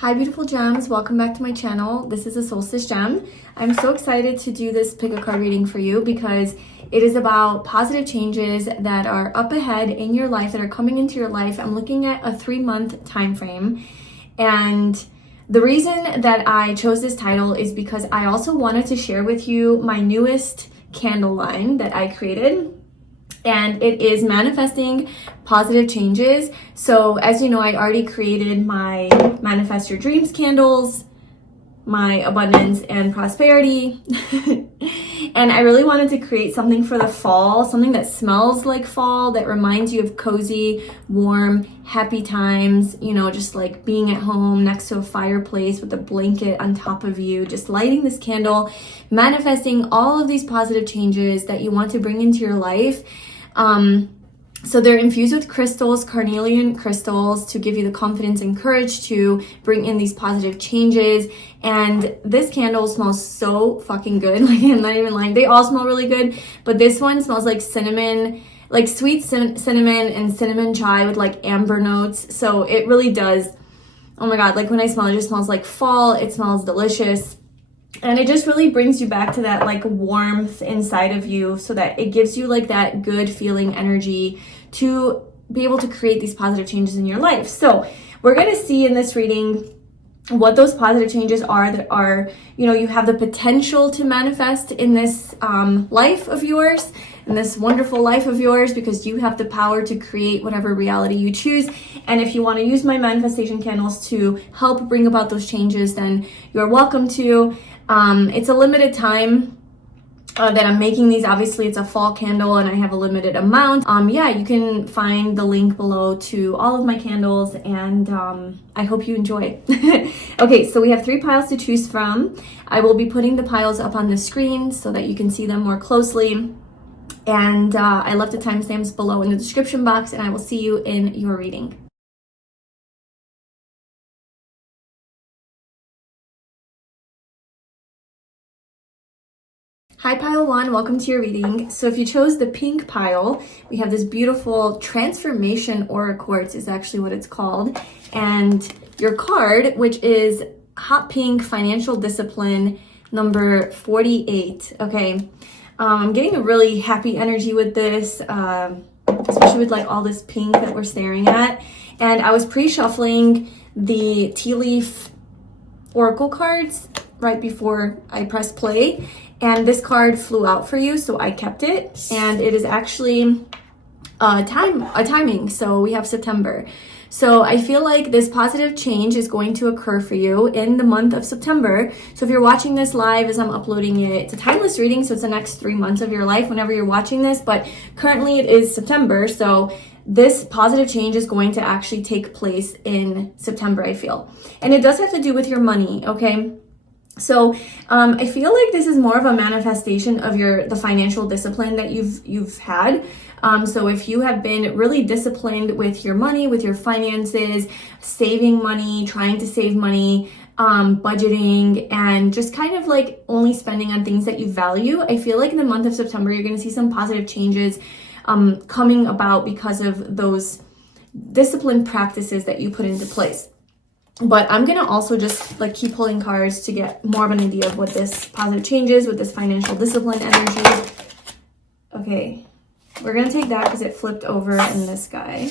Hi beautiful gems, welcome back to my channel. This is a solstice gem. I'm so excited to do this pick a card reading for you because it is about positive changes that are up ahead in your life, that are coming into your life. I'm looking at a 3-month time frame, and the reason that I chose this title is because I also wanted to share with you my newest candle line that I created. And it is manifesting positive changes. So as you know, I already created my manifest your dreams candles, my abundance and prosperity. And I really wanted to create something for the fall, something that smells like fall, that reminds you of cozy, warm, happy times, you know, just like being at home next to a fireplace with a blanket on top of you, just lighting this candle, manifesting all of these positive changes that you want to bring into your life. So they're infused with crystals, carnelian crystals, to give you the confidence and courage to bring in these positive changes. And this candle smells so fucking good. Like, I'm not even lying. They all smell really good, but this one smells like cinnamon, like sweet cinnamon and cinnamon chai with like amber notes. So it really does. Oh my God. Like when I smell it, it just smells like fall. It smells delicious. And it just really brings you back to that like warmth inside of you, so that it gives you like that good feeling energy to be able to create these positive changes in your life. So we're going to see in this reading what those positive changes are that are, you know, you have the potential to manifest in this life of yours, in this wonderful life of yours, because you have the power to create whatever reality you choose. And if you want to use my manifestation candles to help bring about those changes, then you're welcome to. It's a limited time that I'm making these. Obviously it's a fall candle and I have a limited amount. Yeah, you can find the link below to all of my candles, and I hope you enjoy. Okay, so we have 3 piles to choose from. I will be putting the piles up on the screen so that you can see them more closely. And I left the timestamps below in the description box, and I will see you in your reading. Hi pile 1, welcome to your reading. So if you chose the pink pile, we have this beautiful transformation aura quartz is actually what it's called. And your card, which is hot pink financial discipline number 48. Okay, I'm getting a really happy energy with this, especially with like all this pink that we're staring at. And I was pre-shuffling the tea leaf oracle cards right before I pressed play, and this card flew out for you, so I kept it. And it is actually a timing, so we have September. So I feel like this positive change is going to occur for you in the month of September. So if you're watching this live as I'm uploading it, it's a timeless reading, so it's the next 3 months of your life whenever you're watching this, but currently it is September, so this positive change is going to actually take place in September, I feel. And it does have to do with your money, okay? So I feel like this is more of a manifestation of the financial discipline that you've had. So if you have been really disciplined with your money, with your finances, saving money, trying to save money, budgeting, and just kind of like only spending on things that you value, I feel like in the month of September, you're going to see some positive changes coming about because of those disciplined practices that you put into place. But I'm going to also just like keep pulling cards to get more of an idea of what this positive change is with this financial discipline energy. Okay, we're going to take that because it flipped over in this guy.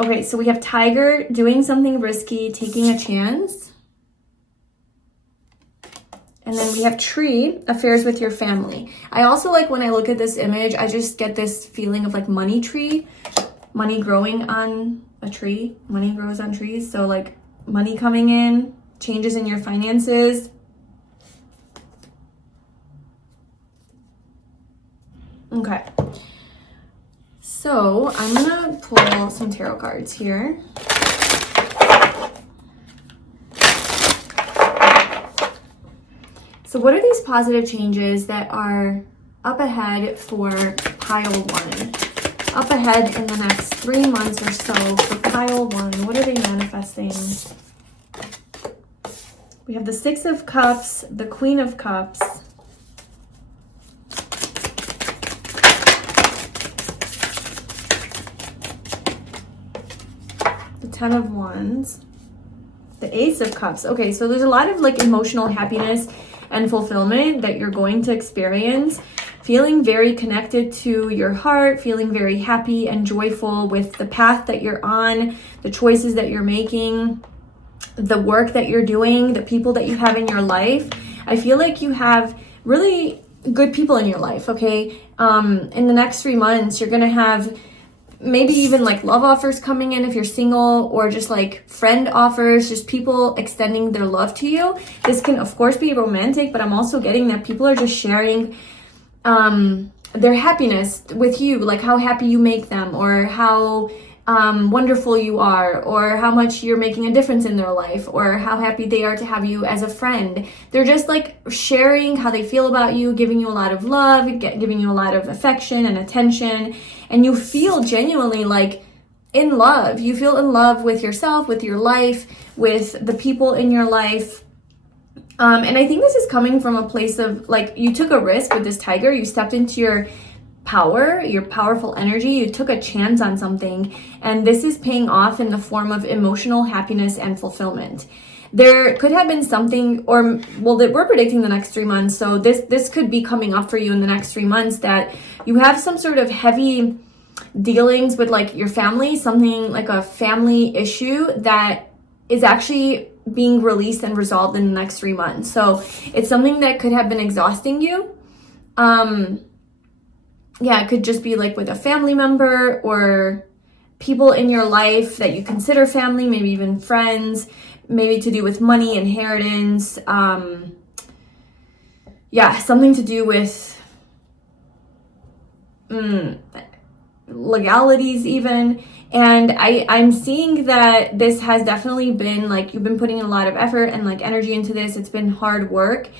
Okay, so we have tiger, doing something risky, taking a chance. And then we have tree, affairs with your family. I also like when I look at this image, I just get this feeling of like money tree. Money growing on a tree. Money grows on trees. So like money coming in, changes in your finances. Okay. So I'm gonna pull some tarot cards here. So what are these positive changes that are up ahead for pile 1? Up ahead in the next 3 months or so for pile 1. What are they manifesting? We have the 6 of Cups, the Queen of Cups, Ten of Wands. The Ace of Cups. Okay, so there's a lot of like emotional happiness and fulfillment that you're going to experience. Feeling very connected to your heart, feeling very happy and joyful with the path that you're on, the choices that you're making, the work that you're doing, the people that you have in your life. I feel like you have really good people in your life, okay? In the next 3 months, you're gonna have maybe even like love offers coming in if you're single, or just like friend offers, just people extending their love to you. This can of course be romantic, but I'm also getting that people are just sharing their happiness with you, like how happy you make them, or how wonderful you are, or how much you're making a difference in their life, or how happy they are to have you as a friend. They're just like sharing how they feel about you, giving you a lot of love, giving you a lot of affection and attention, and you feel genuinely like in love. You feel in love with yourself, with your life, with the people in your life. And I think this is coming from a place of like, you took a risk with this tiger, you stepped into your power, your powerful energy, you took a chance on something, and this is paying off in the form of emotional happiness and fulfillment. There could have been something, or well, that we're predicting the next 3 months, so this could be coming up for you in the next 3 months, that you have some sort of heavy dealings with like your family, something like a family issue that is actually being released and resolved in the next 3 months. So it's something that could have been exhausting you. Yeah, it could just be like with a family member or people in your life that you consider family, maybe even friends, maybe to do with money, inheritance. Yeah, something to do with legalities even. And I'm seeing that this has definitely been like, you've been putting in a lot of effort and like energy into this. It's been hard work.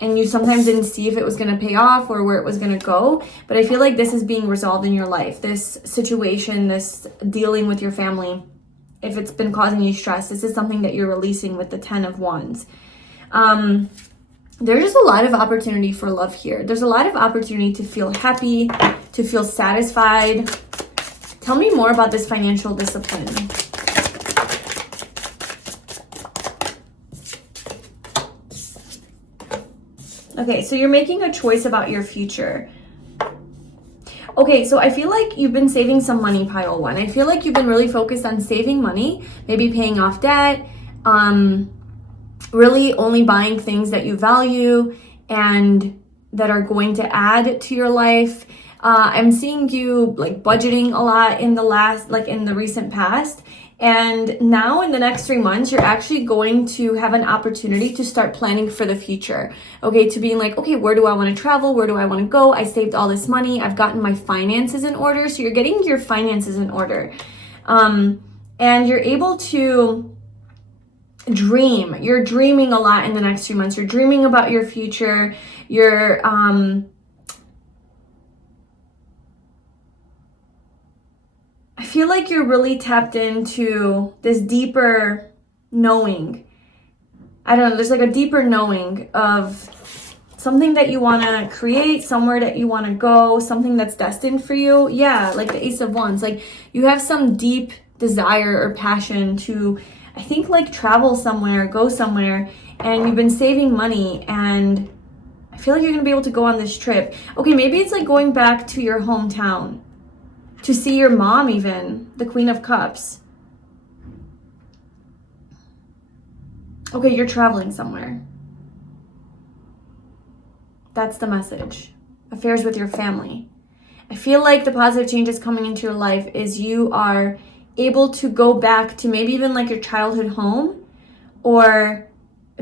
And you sometimes didn't see if it was going to pay off or where it was going to go. But I feel like this is being resolved in your life. This situation, this dealing with your family, if it's been causing you stress, this is something that you're releasing with the 10 of Wands. There's just a lot of opportunity for love here. There's a lot of opportunity to feel happy, to feel satisfied. Tell me more about this financial discipline. Okay, so you're making a choice about your future. Okay, so I feel like you've been saving some money, pile one. I feel like you've been really focused on saving money, maybe paying off debt, really only buying things that you value and that are going to add to your life. I'm seeing you like budgeting a lot in the recent past. And now in the next 3 months, you're actually going to have an opportunity to start planning for the future. Okay, to being like, okay, where do I want to travel? Where do I want to go? I saved all this money. I've gotten my finances in order. So you're getting your finances in order. And you're able to dream. You're dreaming a lot in the next 3 months. You're dreaming about your future. You're, I feel like you're really tapped into this deeper knowing. I don't know, there's like a deeper knowing of something that you want to create, somewhere that you want to go, something that's destined for you. Yeah, like the Ace of Wands. Like you have some deep desire or passion to, I think, like travel somewhere, go somewhere, and you've been saving money, and I feel like you're going to be able to go on this trip. Okay, maybe it's like going back to your hometown to see your mom, even the Queen of Cups. Okay, you're traveling somewhere. That's the message. Affairs with your family. I feel like the positive changes coming into your life is you are able to go back to maybe even like your childhood home, or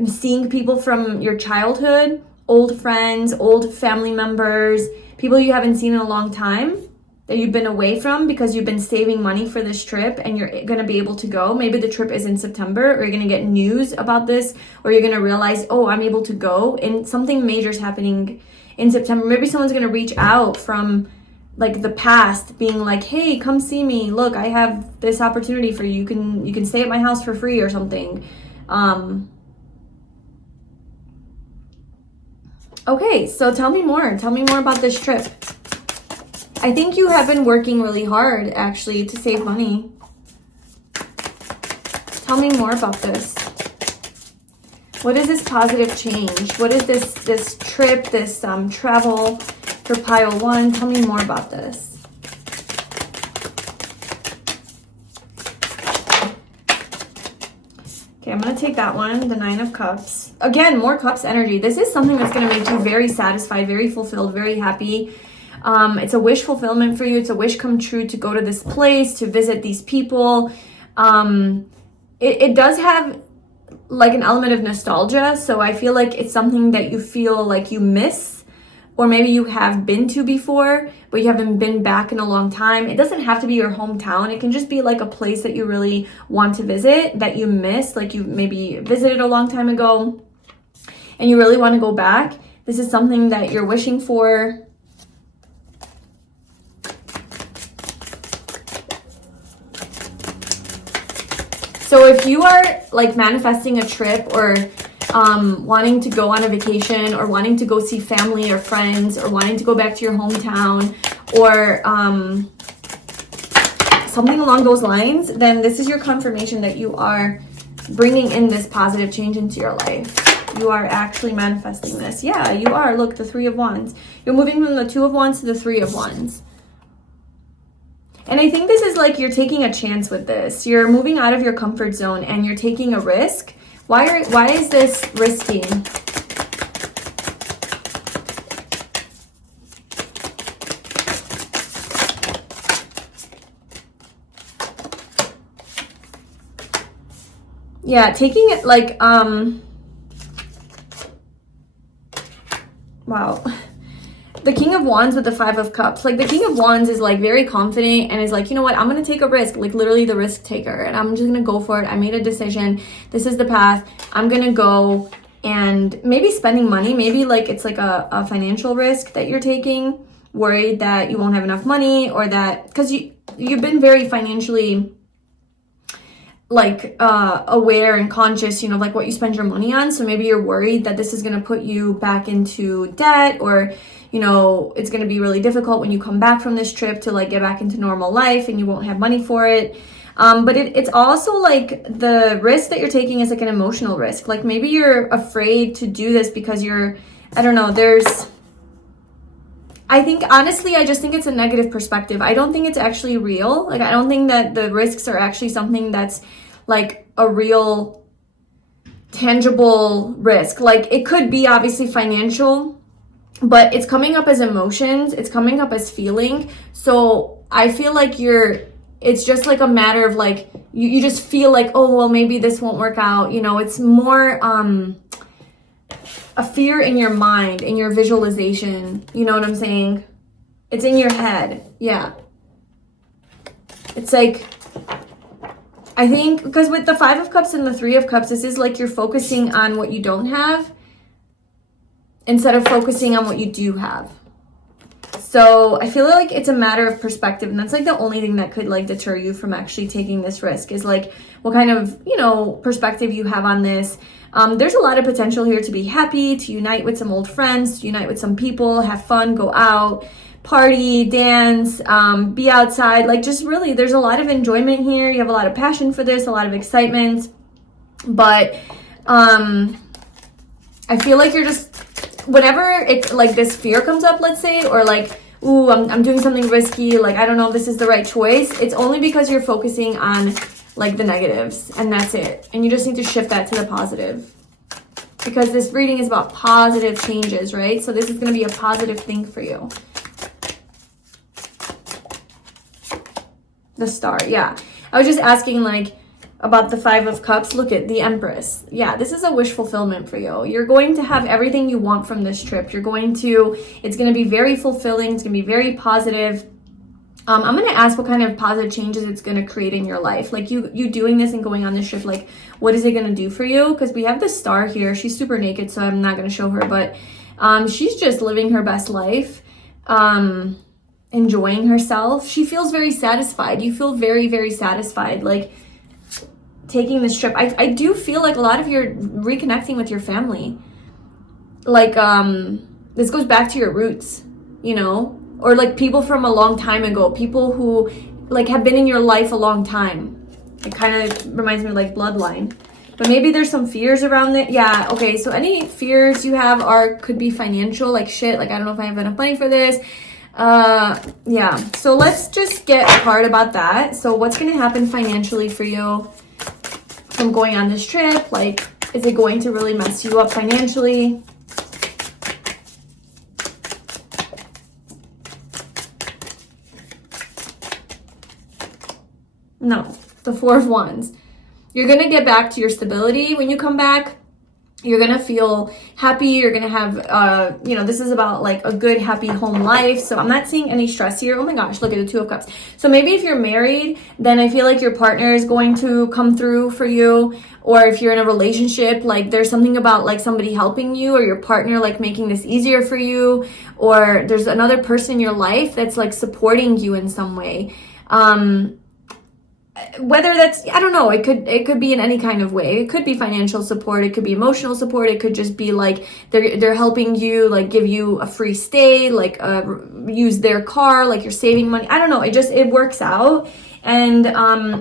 seeing people from your childhood, old friends, old family members, people you haven't seen in a long time, that you've been away from because you've been saving money for this trip, and you're going to be able to go. Maybe the trip is in September, or you're going to get news about this, or you're going to realize, oh, I'm able to go, and something major is happening in September. Maybe someone's going to reach out from like the past, being like, hey, come see me. Look, I have this opportunity for you. You can stay at my house for free or something. Okay, so tell me more. Tell me more about this trip. I think you have been working really hard, actually, to save money. Tell me more about this. What is this positive change? What is this trip, this travel for pile 1? Tell me more about this. Okay, I'm going to take that one, the 9 of Cups. Again, more Cups energy. This is something that's going to make you very satisfied, very fulfilled, very happy. It's a wish fulfillment for you. It's a wish come true to go to this place, to visit these people. It does have like an element of nostalgia. So I feel like it's something that you feel like you miss, or maybe you have been to before, but you haven't been back in a long time. It doesn't have to be your hometown. It can just be like a place that you really want to visit, that you miss, like you maybe visited a long time ago and you really want to go back. This is something that you're wishing for. So if you are like manifesting a trip, or wanting to go on a vacation, or wanting to go see family or friends, or wanting to go back to your hometown, or something along those lines, then this is your confirmation that you are bringing in this positive change into your life. You are actually manifesting this. Yeah, you are. Look, the 3 of Wands. You're moving from the 2 of Wands to the 3 of Wands. And I think this is like you're taking a chance with this. You're moving out of your comfort zone and you're taking a risk. Why is this risky? Yeah, taking it like, wow. The King of Wands with the 5 of Cups. Like the King of Wands is like very confident and is like, you know what, I'm going to take a risk, like literally the risk taker. And I'm just going to go for it. I made a decision. This is the path. I'm going to go, and maybe spending money. Maybe like it's like a financial risk that you're taking, worried that you won't have enough money, or that because you've been very financially like aware and conscious, you know, like what you spend your money on. So maybe you're worried that this is going to put you back into debt, or you know, it's going to be really difficult when you come back from this trip to like get back into normal life, and you won't have money for it. But it's also like the risk that you're taking is like an emotional risk. Like maybe you're afraid to do this because I don't know, I think honestly, I just think it's a negative perspective. I don't think it's actually real. Like I don't think that the risks are actually something that's like a real tangible risk. Like it could be obviously financial, but it's coming up as emotions. It's coming up as feeling. So I feel like it's just like a matter of like, you just feel like, oh, well, maybe this won't work out. You know, it's more a fear in your mind, in your visualization. You know what I'm saying? It's in your head. Yeah. It's like, I think, because with the 5 of Cups and the 3 of Cups, this is like you're focusing on what you don't have instead of focusing on what you do have. So I feel like it's a matter of perspective, and that's like the only thing that could like deter you from actually taking this risk is like what kind of, you know, perspective you have on this. There's a lot of potential here to be happy, to unite with some old friends, to unite with some people, have fun, go out, party, dance, be outside. Like just really, there's a lot of enjoyment here. You have a lot of passion for this, a lot of excitement. But I feel like you're just, whenever it's like this fear comes up, let's say, or like, ooh, I'm doing something risky, like I don't know if this is the right choice, it's only because you're focusing on like the negatives, and that's it. And you just need to shift that to the positive, because this reading is about positive changes, right? So this is going to be a positive thing for you. The Star, yeah. I was just asking like about the 5 of Cups. Look at the Empress. Yeah, this is a wish fulfillment for you. You're going to have everything you want from this trip. It's going to be very fulfilling. It's going to be very positive. I'm going to ask what kind of positive changes it's going to create in your life. Like you doing this and going on this trip, like what is it going to do for you? Because we have the Star here. She's super naked, so I'm not going to show her, but she's just living her best life, enjoying herself. She feels very satisfied. You feel very, very satisfied. Like taking this trip, I do feel like a lot of you're reconnecting with your family. Like this goes back to your roots, you know, or like people from a long time ago, people who like have been in your life a long time. It kind of reminds me of like bloodline. But maybe there's some fears around it. Yeah, okay, so any fears you have could be financial, like shit, like I don't know if I have enough money for this. Yeah, so let's just get a card about that. So what's going to happen financially for you from going on this trip? Like, is it going to really mess you up financially? No, the Four of Wands. You're going to get back to your stability when you come back. You're going to feel happy. You're going to have, this is about like a good, happy home life. So I'm not seeing any stress here. Oh my gosh, look at the Two of Cups. So maybe if you're married, then I feel like your partner is going to come through for you. Or if you're in a relationship, like there's something about like somebody helping you or your partner like making this easier for you. Or there's another person in your life that's like supporting you in some way. Whether that's, I don't know, it could be in any kind of way. It could be financial support, it could be emotional support, it could just be like they're helping you, like give you a free stay, like use their car, like you're saving money. I don't know, it works out. And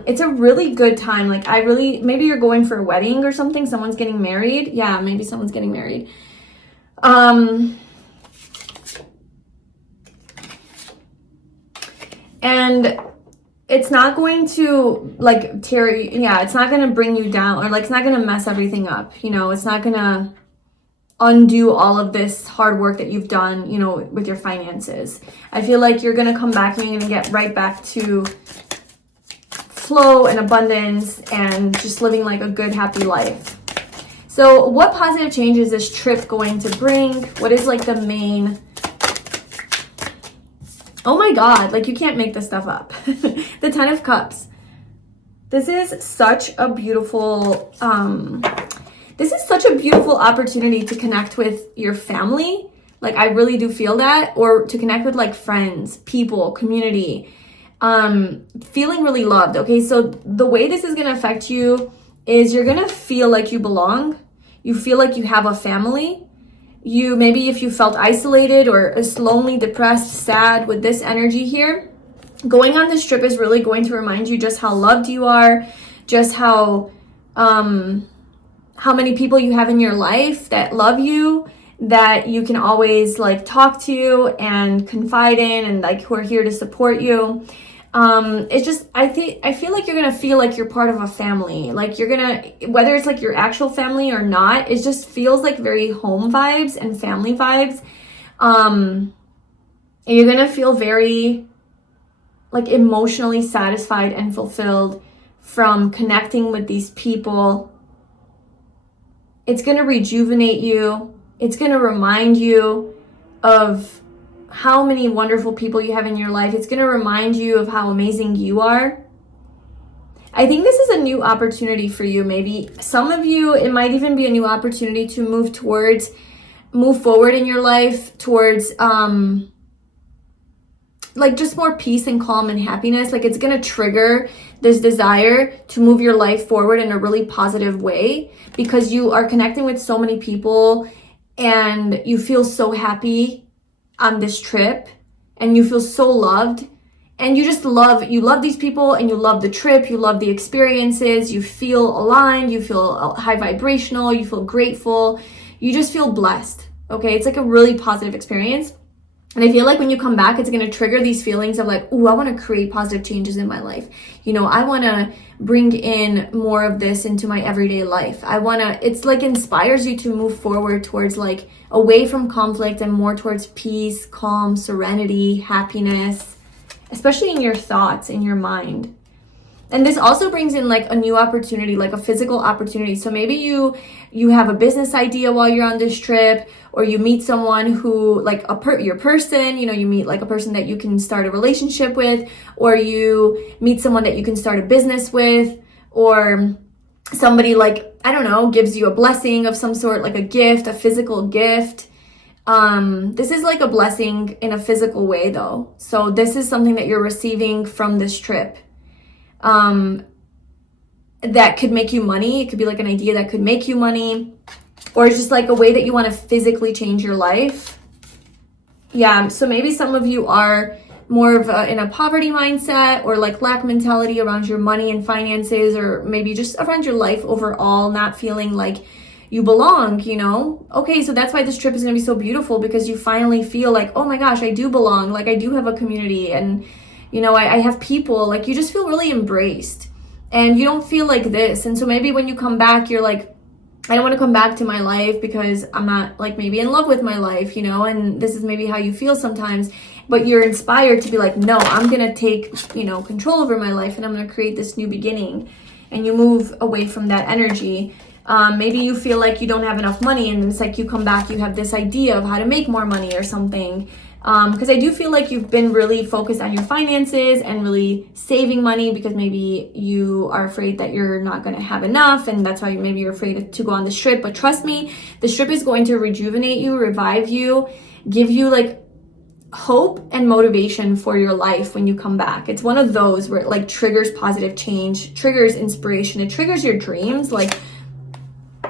it's a really good time. Like maybe you're going for a wedding or something, someone's getting married. Yeah, maybe someone's getting married. And it's not going to like tear you, it's not going to bring you down, or like it's not going to mess everything up. It's not going to undo all of this hard work that you've done, with your finances. I feel like you're going to come back and you're going to get right back to flow and abundance and just living like a good, happy life. So what positive change is this trip going to bring? What is like the main... Oh my God, like you can't make this stuff up. The Ten of Cups. This is such a beautiful, opportunity to connect with your family. Like I really do feel that, or to connect with like friends, people, community, feeling really loved. Okay, so the way this is going to affect you is you're going to feel like you belong. You feel like you have a family. Maybe if you felt isolated or lonely, depressed, sad with this energy here, going on this trip is really going to remind you just how loved you are, just how many people you have in your life that love you, that you can always like talk to and confide in, and like who are here to support you. It's just, I feel like you're going to feel like you're part of a family. Like you're going to, whether it's like your actual family or not, it just feels like very home vibes and family vibes. And you're going to feel very like emotionally satisfied and fulfilled from connecting with these people. It's going to rejuvenate you. It's going to remind you of how many wonderful people you have in your life. It's going to remind you of how amazing you are. I think this is a new opportunity for you. Maybe some of you, it might even be a new opportunity to move forward in your life towards like just more peace and calm and happiness. Like it's going to trigger this desire to move your life forward in a really positive way, because you are connecting with so many people and you feel so happy on this trip, and you feel so loved, and you love these people, and you love the trip, you love the experiences, you feel aligned, you feel high vibrational, you feel grateful, you just feel blessed. Okay, it's like a really positive experience. And I feel like when you come back, it's going to trigger these feelings of like, ooh, I want to create positive changes in my life. I want to bring in more of this into my everyday life. It's like inspires you to move forward towards like away from conflict and more towards peace, calm, serenity, happiness, especially in your thoughts, in your mind. And this also brings in like a new opportunity, like a physical opportunity. So maybe you have a business idea while you're on this trip, or you meet someone who like your person, you meet like a person that you can start a relationship with, or you meet someone that you can start a business with, or somebody like, I don't know, gives you a blessing of some sort, like a gift, a physical gift. This is like a blessing in a physical way though. So this is something that you're receiving from this trip. That could make you money. It could be like an idea that could make you money, or it's just like a way that you want to physically change your life. Yeah, so maybe some of you are more of in a poverty mindset or like lack mentality around your money and finances, or maybe just around your life overall, not feeling like you belong, you know? Okay, so that's why this trip is going to be so beautiful, because you finally feel like, oh my gosh, I do belong. Like I do have a community, and you know, I have people. Like you just feel really embraced, and you don't feel like this. And so maybe when you come back, you're like, I don't want to come back to my life because I'm not like maybe in love with my life, you know, and this is maybe how you feel sometimes, but you're inspired to be like, no, I'm going to take, you know, control over my life, and I'm going to create this new beginning. And you move away from that energy. Maybe you feel like you don't have enough money, and it's like you come back, you have this idea of how to make more money or something. Because I do feel like you've been really focused on your finances and really saving money, because maybe you are afraid that you're not going to have enough, and that's why maybe you're afraid to go on this trip. But trust me, this trip is going to rejuvenate you, revive you, give you like hope and motivation for your life when you come back. It's one of those where it like triggers positive change, triggers inspiration, it triggers your dreams, like,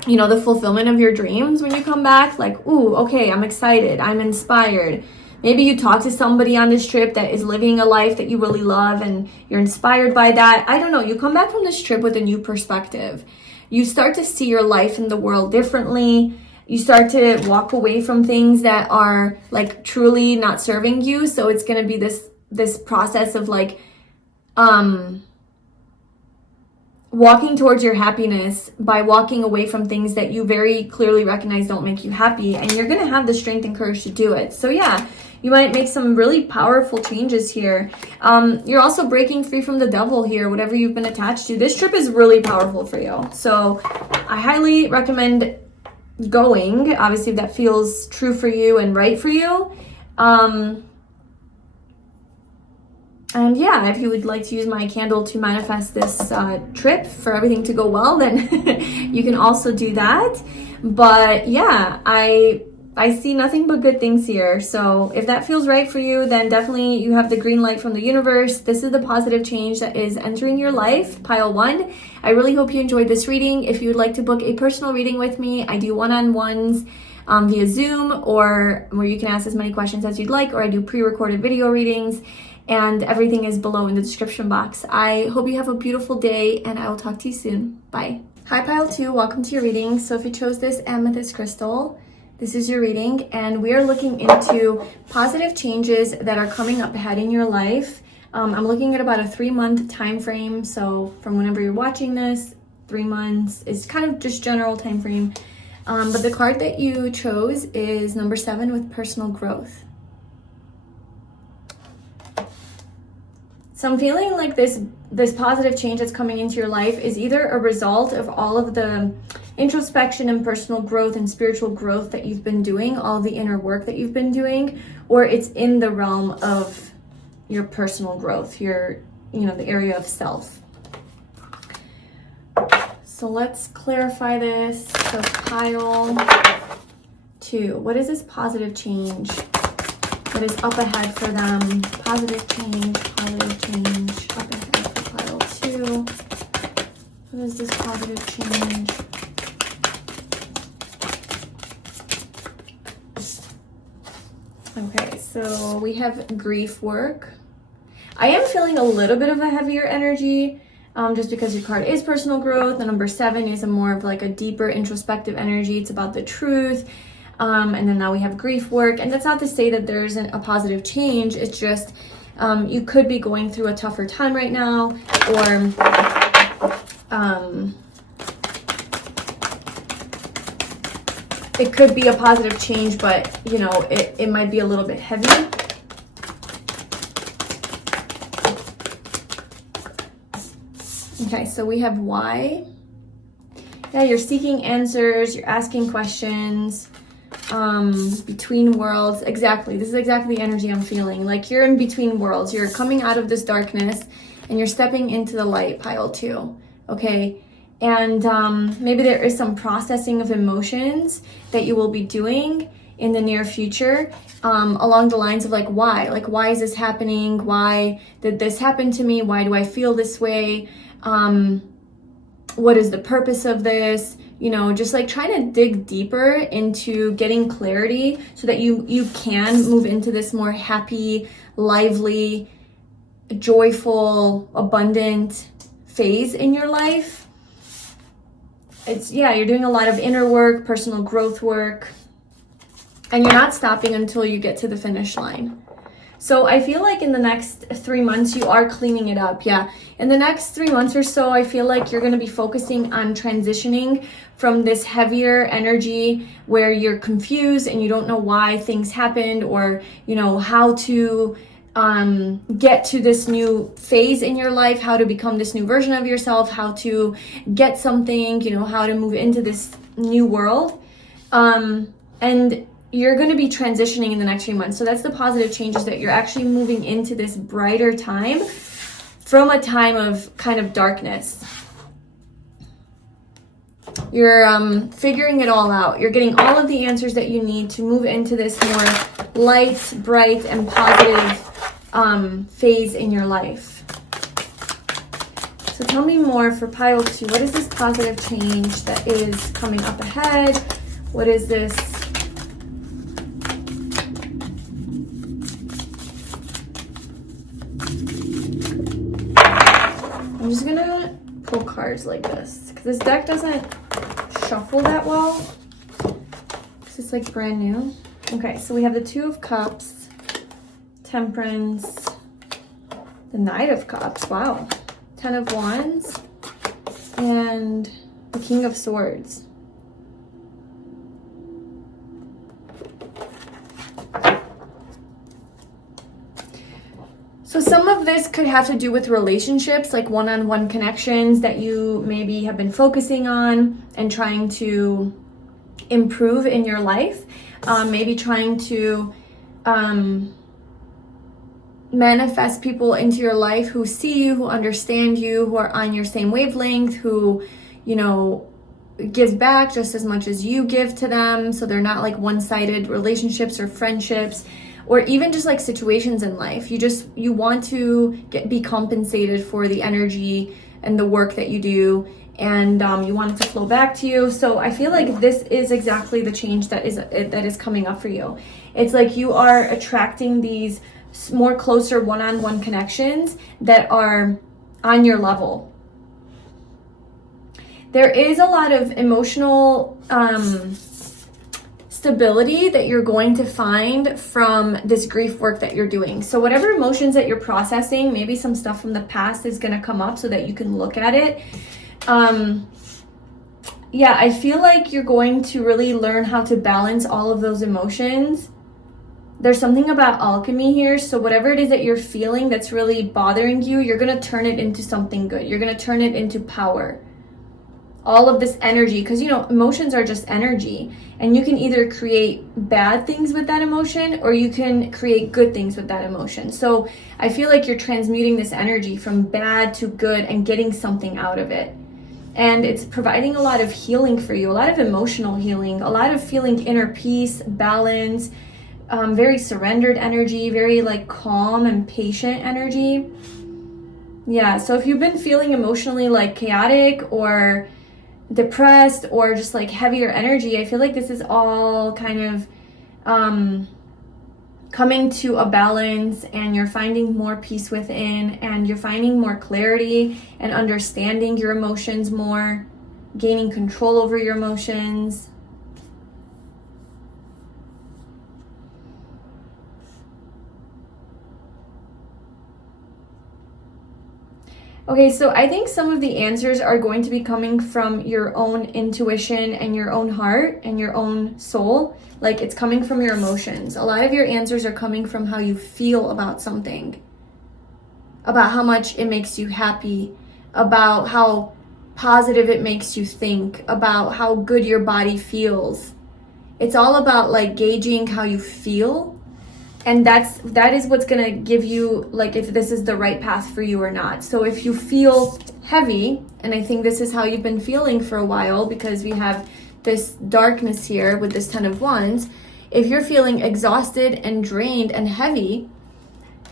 you know, the fulfillment of your dreams when you come back. Like, ooh, okay, I'm excited, I'm inspired. Maybe you talk to somebody on this trip that is living a life that you really love, and you're inspired by that. I don't know. You come back from this trip with a new perspective. You start to see your life in the world differently. You start to walk away from things that are like truly not serving you. So it's going to be this process of like walking towards your happiness by walking away from things that you very clearly recognize don't make you happy, and you're going to have the strength and courage to do it. So yeah, you might make some really powerful changes here. You're also breaking free from the devil here, whatever you've been attached to. This trip is really powerful for you. So I highly recommend going, obviously, if that feels true for you and right for you. And yeah, if you would like to use my candle to manifest this trip for everything to go well, then you can also do that. But yeah, I see nothing but good things here. So if that feels right for you, then definitely you have the green light from the universe. This is the positive change that is entering your life, pile 1. I really hope you enjoyed this reading. If you would like to book a personal reading with me, I do one-on-ones via Zoom, or where you can ask as many questions as you'd like, or I do pre-recorded video readings, and everything is below in the description box. I hope you have a beautiful day, and I will talk to you soon. Bye. Hi, pile 2. Welcome to your reading. So if you chose this amethyst crystal, this is your reading, and we are looking into positive changes that are coming up ahead in your life. I'm looking at about a 3-month time frame. So from whenever you're watching this, 3 months is kind of just general time frame. But the card that you chose is number 7 with personal growth. So I'm feeling like this positive change that's coming into your life is either a result of all of the introspection and personal growth and spiritual growth that you've been doing, all the inner work that you've been doing, or it's in the realm of your personal growth, the area of self. So let's clarify this. So pile 2, what is this positive change that is up ahead for them? Positive change up ahead for pile 2. What is this positive change? Okay, so we have grief work. I am feeling a little bit of a heavier energy, just because your card is personal growth. The number 7 is a more of like a deeper introspective energy. It's about the truth. And then now we have grief work. And that's not to say that there isn't a positive change. It's just you could be going through a tougher time right now, or it could be a positive change, but you know, it might be a little bit heavy. Okay, so we have why. Yeah, you're seeking answers, you're asking questions, between worlds. Exactly, this is exactly the energy I'm feeling. Like you're in between worlds. You're coming out of this darkness and you're stepping into the light, pile 2. Okay, and maybe there is some processing of emotions that you will be doing in the near future, along the lines of like why is this happening? Why did this happen to me? Why do I feel this way? What is the purpose of this? you know, just like trying to dig deeper into getting clarity so that you can move into this more happy, lively, joyful, abundant phase in your life. It's, yeah, you're doing a lot of inner work, personal growth work, and you're not stopping until you get to the finish line. So I feel like in the next 3 months, you are cleaning it up. Yeah. In the next 3 months or so, I feel like you're going to be focusing on transitioning from this heavier energy where you're confused and you don't know why things happened, or, you know, how to get to this new phase in your life, how to become this new version of yourself, how to get something, you know, how to move into this new world. And you're going to be transitioning in the next few months. So that's the positive changes, that you're actually moving into this brighter time from a time of kind of darkness. You're figuring it all out. You're getting all of the answers that you need to move into this more light, bright, and positive phase in your life. So tell me more for pile 2. What is this positive change that is coming up ahead? What is this? I'm just gonna pull cards like this because this deck doesn't shuffle that well because it's like brand new. Okay, so we have the 2 of Cups, Temperance, the Knight of Cups, wow, 10 of Wands, and the King of Swords. So some of this could have to do with relationships, like one-on-one connections that you maybe have been focusing on and trying to improve in your life. Maybe trying to manifest people into your life who see you, who understand you, who are on your same wavelength, who, you know, give back just as much as you give to them. So they're not like one-sided relationships or friendships, or even just like situations in life. You want to be compensated for the energy and the work that you do, and you want it to flow back to you. So I feel like this is exactly the change that is coming up for you. It's like you are attracting these more closer one-on-one connections that are on your level. There is a lot of emotional stability that you're going to find from this grief work that you're doing. So whatever emotions that you're processing, maybe some stuff from the past is going to come up so that you can look at it. Yeah, I feel like you're going to really learn how to balance all of those emotions. There's something about alchemy here. So whatever it is that you're feeling that's really bothering you, you're going to turn it into something good. You're going to turn it into power. All of this energy, because, you know, emotions are just energy, and you can either create bad things with that emotion or you can create good things with that emotion. So I feel like you're transmuting this energy from bad to good and getting something out of it. And it's providing a lot of healing for you, a lot of emotional healing, a lot of feeling inner peace, balance, very surrendered energy, very like calm and patient energy. Yeah, so if you've been feeling emotionally like chaotic or depressed or just like heavier energy, I feel like this is all kind of coming to a balance, and you're finding more peace within, and you're finding more clarity and understanding your emotions more, gaining control over your emotions. Okay, so I think some of the answers are going to be coming from your own intuition and your own heart and your own soul. Like, it's coming from your emotions. A lot of your answers are coming from how you feel about something, about how much it makes you happy, about how positive it makes you think, about how good your body feels. It's all about like gauging how you feel. And that is what's gonna give you like if this is the right path for you or not. So if you feel heavy, and I think this is how you've been feeling for a while, because we have this darkness here with this 10 of Wands. If you're feeling exhausted and drained and heavy,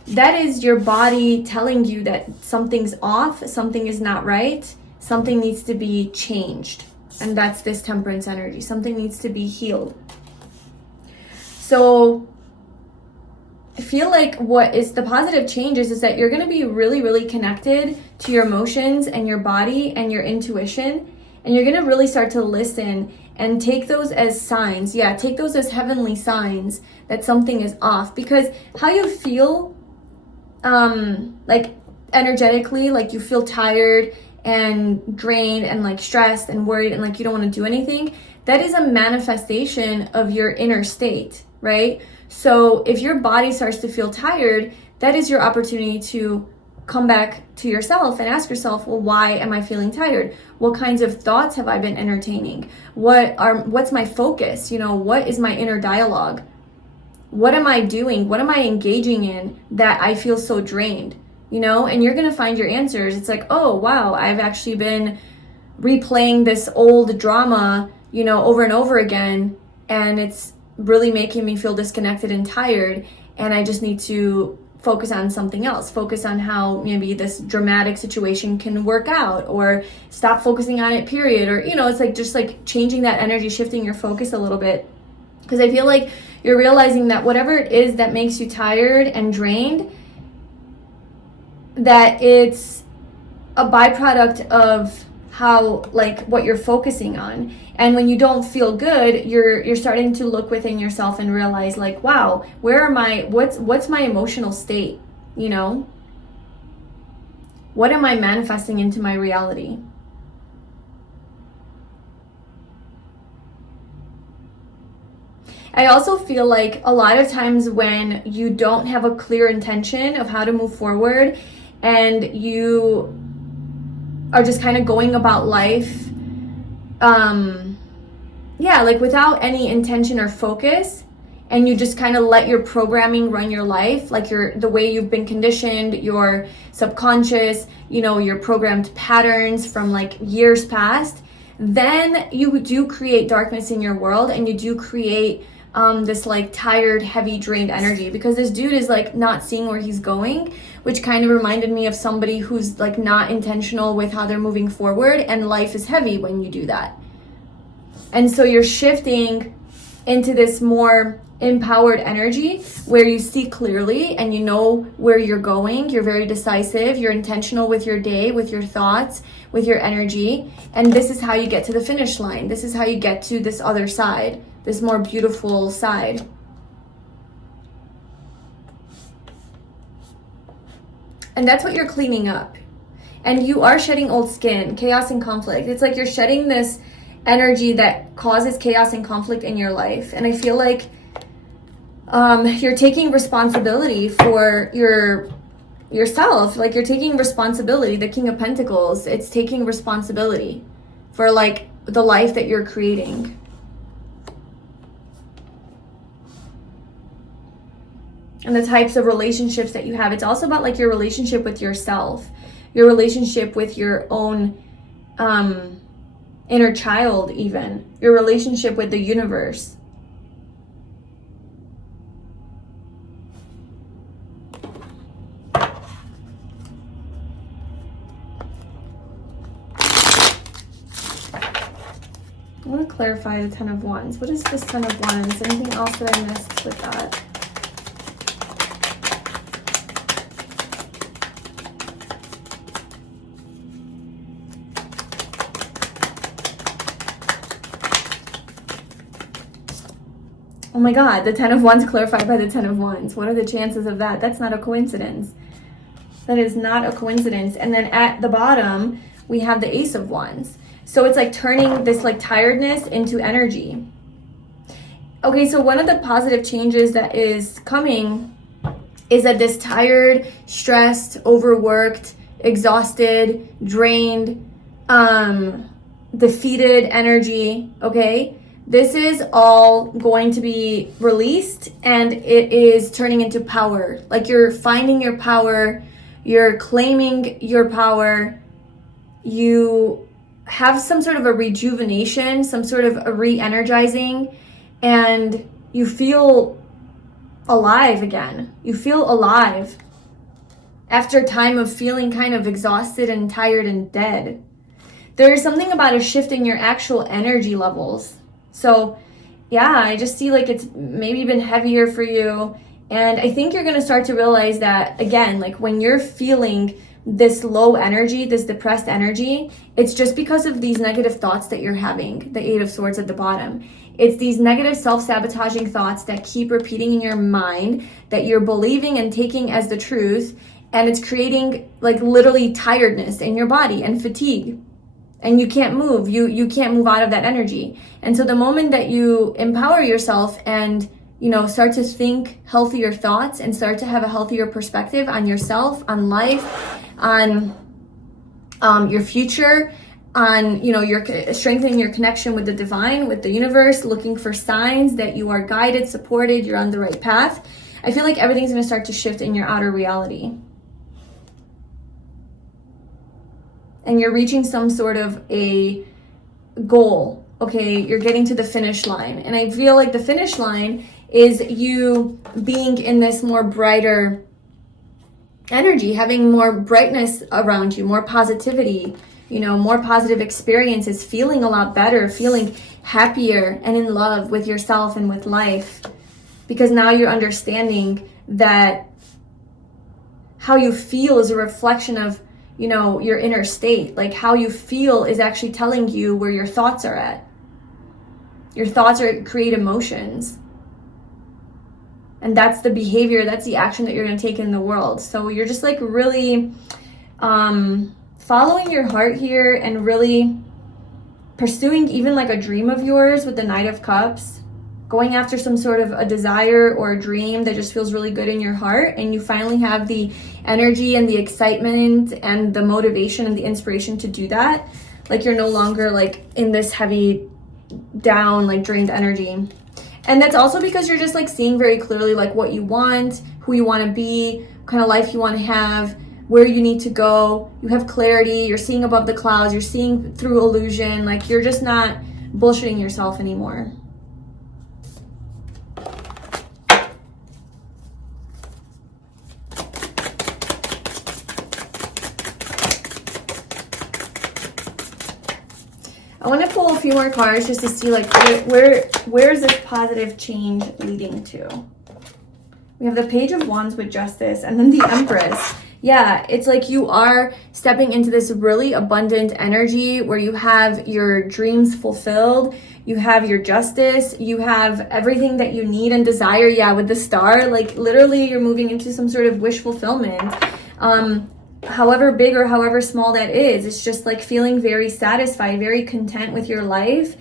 that is your body telling you that something's off, something is not right, something needs to be changed. And that's this temperance energy. Something needs to be healed. So I feel like what is the positive changes is that you're going to be really, really connected to your emotions and your body and your intuition. And you're going to really start to listen and take those as signs. Yeah, take those as heavenly signs that something is off. Because how you feel, like energetically, like you feel tired and drained and like stressed and worried and like you don't want to do anything, that is a manifestation of your inner state, right? So if your body starts to feel tired, that is your opportunity to come back to yourself and ask yourself, well, why am I feeling tired? What kinds of thoughts have I been entertaining? What's my focus? You know, what is my inner dialogue? What am I doing? What am I engaging in that I feel so drained? You know, and you're going to find your answers. It's like, oh, wow, I've actually been replaying this old drama, you know, over and over again. And it's really making me feel disconnected and tired. And I just need to focus on something else. Focus on how maybe this dramatic situation can work out, or stop focusing on it, period. Or, you know, it's like just like changing that energy, shifting your focus a little bit. Because I feel like you're realizing that whatever it is that makes you tired and drained, that it's a byproduct of how, like, what you're focusing on. And when you don't feel good, you're starting to look within yourself and realize, like, wow, what's my emotional state? You know, what am I manifesting into my reality? I also feel like a lot of times when you don't have a clear intention of how to move forward, and you are just kind of going about life, like without any intention or focus, and you just kind of let your programming run your life, like the way you've been conditioned, your subconscious, you know, your programmed patterns from like years past, then you do create darkness in your world, and you do create this like tired, heavy, drained energy, because this dude is like not seeing where he's going, which kind of reminded me of somebody who's like not intentional with how they're moving forward, and life is heavy when you do that. And so you're shifting into this more empowered energy where you see clearly and you know where you're going. You're very decisive. You're intentional with your day, with your thoughts, with your energy. And this is how you get to the finish line. This is how you get to this other side, this more beautiful side. And that's what you're cleaning up. And you are shedding old skin, chaos and conflict. It's like you're shedding this energy that causes chaos and conflict in your life. And I feel like you're taking responsibility for yourself. Like you're taking responsibility. The King of Pentacles, it's taking responsibility for like the life that you're creating. And the types of relationships that you have. It's also about like your relationship with yourself, your relationship with your own inner child, even your relationship with the universe. I want to clarify the Ten of Wands. What is this Ten of Wands? Anything else that I missed with that? Oh my God, the Ten of Wands clarified by the Ten of Wands. What are the chances of that? That's not a coincidence. That is not a coincidence. And then at the bottom, we have the Ace of Wands. So it's like turning this like tiredness into energy. Okay, so one of the positive changes that is coming is that this tired, stressed, overworked, exhausted, drained, defeated energy, okay? This is all going to be released, and it is turning into power. Like you're finding your power, you're claiming your power, you have some sort of a rejuvenation, some sort of a re-energizing, and you feel alive again. You feel alive after a time of feeling kind of exhausted and tired and dead. There's something about a shift in your actual energy levels. So yeah, I just see like it's maybe been heavier for you. And I think you're going to start to realize that, again, like when you're feeling this low energy, this depressed energy, it's just because of these negative thoughts that you're having, the Eight of Swords at the bottom. It's these negative self-sabotaging thoughts that keep repeating in your mind that you're believing and taking as the truth. And it's creating like literally tiredness in your body and fatigue. And you can't move. You can't move out of that energy. And so the moment that you empower yourself and, you know, start to think healthier thoughts and start to have a healthier perspective on yourself, on life, on your future, on, you know, your strengthening your connection with the divine, with the universe, looking for signs that you are guided, supported, you're on the right path, I feel like everything's going to start to shift in your outer reality. And you're reaching some sort of a goal. Okay, you're getting to the finish line. And I feel like the finish line is you being in this more brighter energy, having more brightness around you, more positivity, you know, more positive experiences, feeling a lot better, feeling happier and in love with yourself and with life. Because now you're understanding that how you feel is a reflection of, you know, your inner state. Like how you feel is actually telling you where your thoughts are at. Your thoughts create emotions. And that's the behavior, that's the action that you're going to take in the world. So you're just like really following your heart here and really pursuing even like a dream of yours with the Knight of Cups. Going after some sort of a desire or a dream that just feels really good in your heart, and you finally have the energy and the excitement and the motivation and the inspiration to do that. Like you're no longer like in this heavy down, like drained energy. And that's also because you're just like seeing very clearly like what you want, who you want to be, what kind of life you want to have, where you need to go. You have clarity, you're seeing above the clouds, you're seeing through illusion, like you're just not bullshitting yourself anymore. I want to pull a few more cards just to see like where is this positive change leading to? We have the Page of Wands with Justice and then the Empress. Yeah, it's like you are stepping into this really abundant energy where you have your dreams fulfilled, you have your justice, you have everything that you need and desire. Yeah, with the Star, like literally you're moving into some sort of wish fulfillment. However big or however small that is, it's just like feeling very satisfied, very content with your life.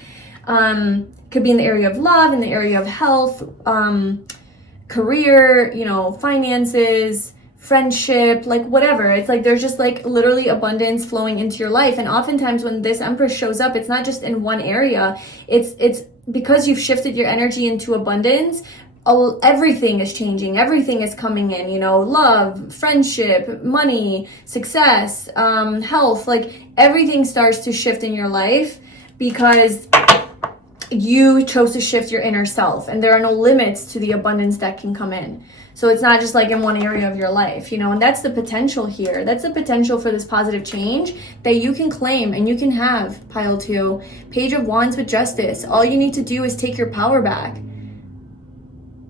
Could be in the area of love, in the area of health, career, you know, finances, friendship, like whatever. It's like there's just like literally abundance flowing into your life. And oftentimes when this Empress shows up, it's not just in one area. It's because you've shifted your energy into abundance. Everything is changing, everything is coming in, you know, love, friendship, money, success, health, like everything starts to shift in your life because you chose to shift your inner self, and there are no limits to the abundance that can come in. So it's not just like in one area of your life, you know, and that's the potential here. That's the potential for this positive change that you can claim and you can have. Pile 2, Page of Wands with Justice. All you need to do is take your power back.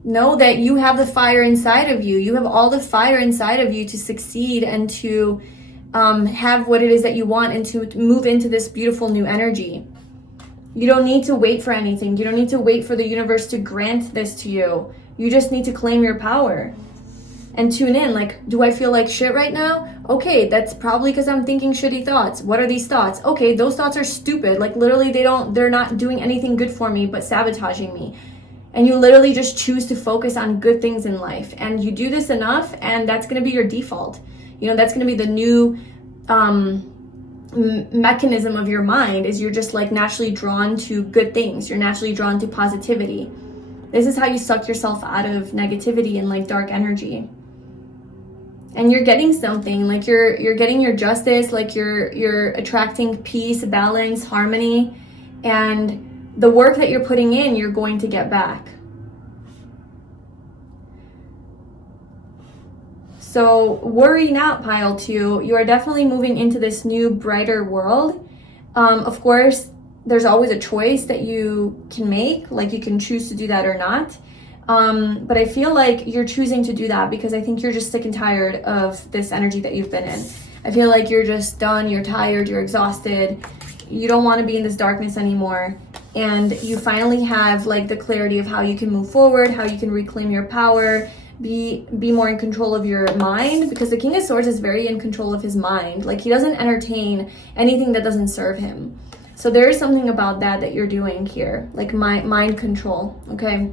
Know that you have the fire inside of you. You have all the fire inside of you to succeed and to have what it is that you want and to move into this beautiful new energy. You don't need to wait for anything. You don't need to wait for the universe to grant this to you. You just need to claim your power and tune in. Like, do I feel like shit right now? Okay, that's probably because I'm thinking shitty thoughts. What are these thoughts? Okay, those thoughts are stupid. Like literally they're not doing anything good for me but sabotaging me. And you literally just choose to focus on good things in life. And you do this enough, and that's going to be your default. You know, that's going to be the new mechanism of your mind, is you're just like naturally drawn to good things. You're naturally drawn to positivity. This is how you suck yourself out of negativity and like dark energy. And you're getting something, like you're getting your justice, like you're attracting peace, balance, harmony, and the work that you're putting in, you're going to get back. So worry not, Pile 2. You are definitely moving into this new, brighter world. Of course, there's always a choice that you can make, like you can choose to do that or not. But I feel like you're choosing to do that because I think you're just sick and tired of this energy that you've been in. I feel like you're just done, you're tired, you're exhausted. You don't want to be in this darkness anymore. And you finally have like the clarity of how you can move forward, how you can reclaim your power, be more in control of your mind, because the King of Swords is very in control of his mind. Like he doesn't entertain anything that doesn't serve him. So there is something about that you're doing here, like mind control, okay?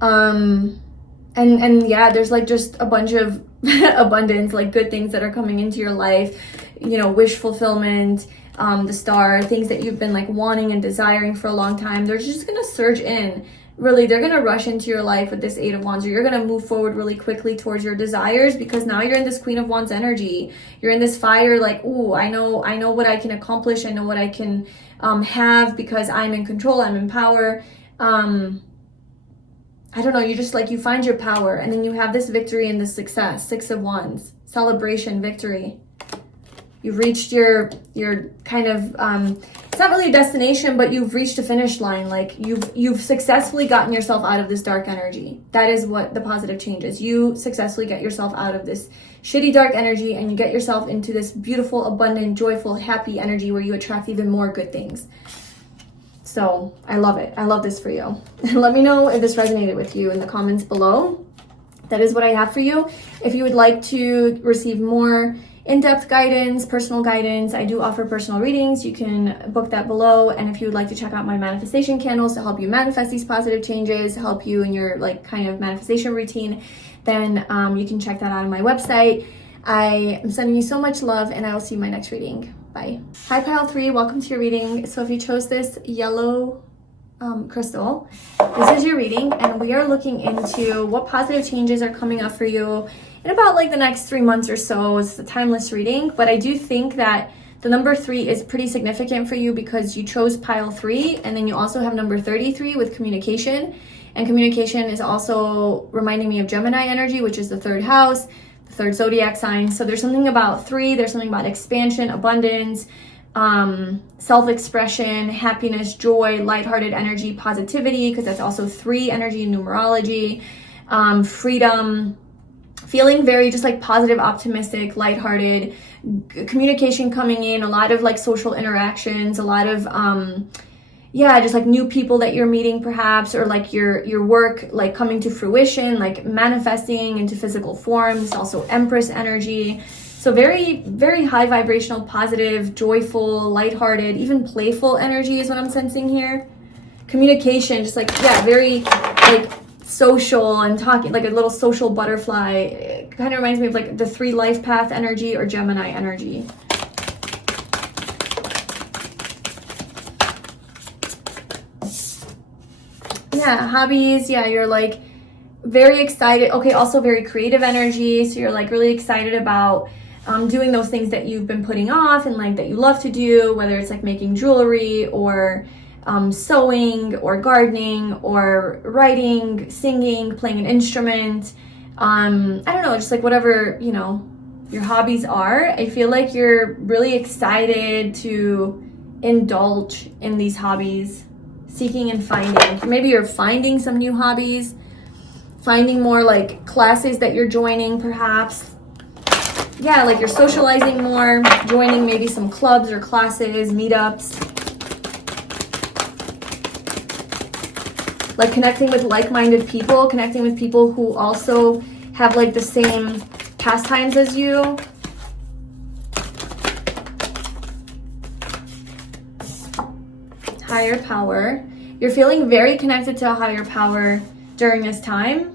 And yeah, there's like just a bunch of abundance, like good things that are coming into your life, you know, wish fulfillment, the star, things that you've been like wanting and desiring for a long time. They're just gonna surge in. Really, they're gonna rush into your life with this 8 of Wands, or you're gonna move forward really quickly towards your desires, because now you're in this Queen of Wands energy. You're in this fire, like, ooh, I know what I can accomplish. I know what I can have because I'm in control. I'm in power. I don't know, you just like, you find your power, and then you have this victory and this success. 6 of Wands, celebration, victory. You've reached your kind of, it's not really a destination, but you've reached a finish line. Like you've successfully gotten yourself out of this dark energy. That is what the positive change is. You successfully get yourself out of this shitty dark energy, and you get yourself into this beautiful, abundant, joyful, happy energy where you attract even more good things. So I love it. I love this for you. Let me know if this resonated with you in the comments below. That is what I have for you. If you would like to receive more in-depth guidance, personal guidance, I do offer personal readings. You can book that below. And if you would like to check out my manifestation candles to help you manifest these positive changes, help you in your like kind of manifestation routine, then you can check that out on my website. I am sending you so much love, and I will see you in my next reading. Bye. Hi, Pile 3. Welcome to your reading. So if you chose this yellow crystal, this is your reading, and we are looking into what positive changes are coming up for you in about like the next 3 months or so. It's a timeless reading, but I do think that the number 3 is pretty significant for you because you chose Pile 3, and then you also have number 33 with communication, and communication is also reminding me of Gemini energy, which is the 3rd house, the 3rd zodiac sign. So there's something about 3, there's something about expansion, abundance, self-expression, happiness, joy, lighthearted energy, positivity, because that's also 3 energy in numerology, freedom, feeling very just like positive, optimistic, lighthearted, communication coming in, a lot of like social interactions, a lot of yeah, just like new people that you're meeting perhaps, or like your work like coming to fruition, like manifesting into physical forms. Also Empress energy. So very, very high vibrational, positive, joyful, lighthearted, even playful energy is what I'm sensing here. Communication, just like, yeah, very like social and talking, like a little social butterfly. It kind of reminds me of like the 3 life path energy or Gemini energy. Yeah, hobbies, yeah, you're like very excited. Okay, also very creative energy. So you're like really excited about doing those things that you've been putting off and like that you love to do, whether it's like making jewelry or sewing or gardening or writing, singing, playing an instrument. I don't know, just like whatever, you know, your hobbies are. I feel like you're really excited to indulge in these hobbies, seeking and finding. Maybe you're finding some new hobbies, finding more like classes that you're joining perhaps. Yeah, like you're socializing more, joining maybe some clubs or classes, meetups. Like connecting with like-minded people, connecting with people who also have like the same pastimes as you. Higher power. You're feeling very connected to a higher power during this time.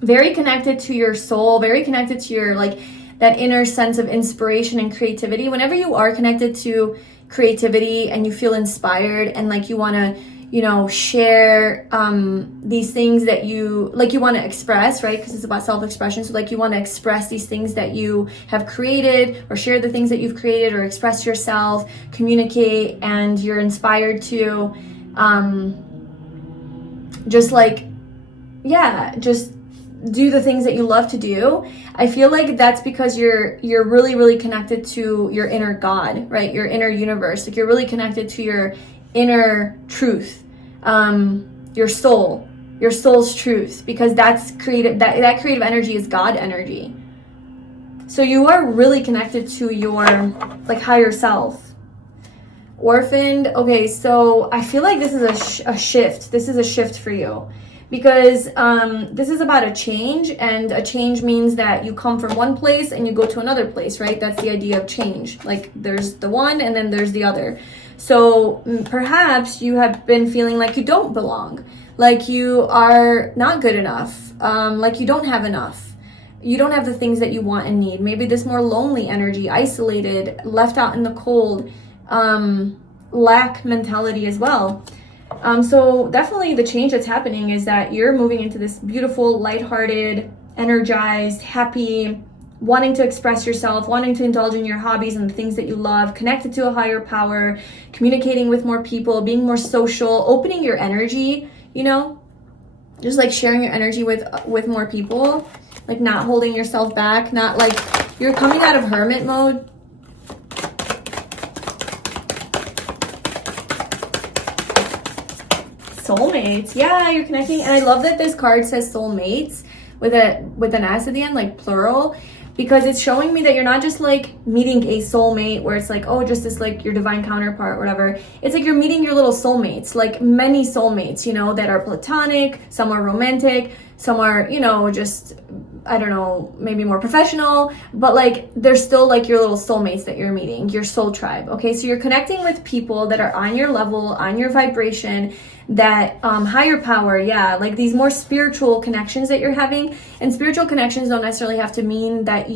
Very connected to your soul, very connected to your like that inner sense of inspiration and creativity. Whenever you are connected to creativity and you feel inspired and like you want to, you know, share these things that you like, you want to express, right? Because it's about self-expression. So like you want to express these things that you have created, or share the things that you've created, or express yourself, communicate, and you're inspired to just like, yeah, just do the things that you love to do, I feel like that's because you're really, really connected to your inner God, right? Your inner universe. Like you're really connected to your inner truth, your soul's truth, because that's creative. That creative energy is God energy. So you are really connected to your like higher self. Orphaned. Okay, so I feel like this is a shift. This is a shift for you. Because this is about a change, and a change means that you come from one place and you go to another place, right? That's the idea of change. Like there's the one and then there's the other. So perhaps you have been feeling like you don't belong, like you are not good enough, like you don't have enough. You don't have the things that you want and need. Maybe this more lonely energy, isolated, left out in the cold, lack mentality as well. So definitely the change that's happening is that you're moving into this beautiful, lighthearted, energized, happy, wanting to express yourself, wanting to indulge in your hobbies and the things that you love, connected to a higher power, communicating with more people, being more social, opening your energy, just like sharing your energy with more people, like not holding yourself back, not like you're coming out of hermit mode. Soulmates. Yeah, you're connecting. And I love that this card says soulmates with an S at the end, like plural, because it's showing me that you're not just like meeting a soulmate where it's like, oh, just this like your divine counterpart, whatever. It's like you're meeting your little soulmates, like many soulmates, that are platonic, some are romantic, some are, just, I don't know, maybe more professional, but like they're still like your little soulmates that you're meeting, your soul tribe. Okay, so you're connecting with people that are on your level, on your vibration, that higher power, yeah, like these more spiritual connections that you're having. And spiritual connections don't necessarily have to mean that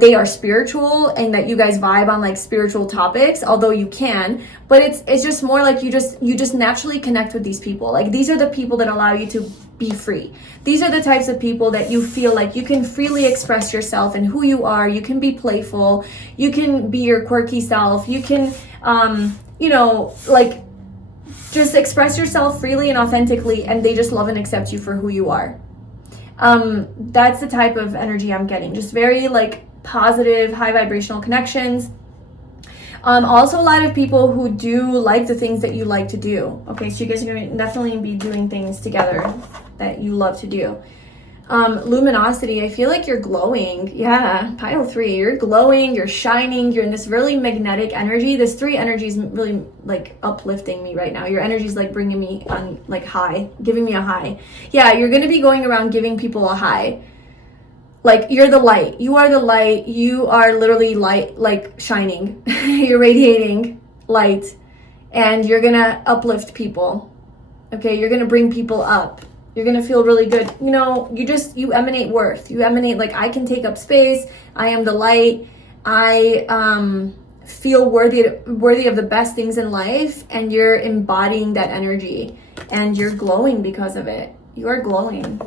they are spiritual and that you guys vibe on like spiritual topics, although you can, but it's just more like you just naturally connect with these people. Like these are the people that allow you to be free. These are the types of people that you feel like you can freely express yourself and who you are. You can be playful, you can be your quirky self, you can like just express yourself freely and authentically, and they just love and accept you for who you are. That's the type of energy I'm getting. Just very like positive, high vibrational connections. Also a lot of people who do like the things that you like to do. Okay, so you guys are going to definitely be doing things together that you love to do. Luminosity, I feel like you're glowing. Yeah, pile 3, you're glowing, you're shining, you're in this really magnetic energy. This 3 energy is really like uplifting me right now. Your energy is like bringing me on like high, giving me a high. Yeah, you're going to be going around giving people a high. Like you're the light. You are the light. You are literally light, like shining. You're radiating light, and you're going to uplift people. Okay, you're going to bring people up. You're going to feel really good. You emanate worth. You emanate like, I can take up space. I am the light. I feel worthy of the best things in life. And you're embodying that energy. And you're glowing because of it. You are glowing.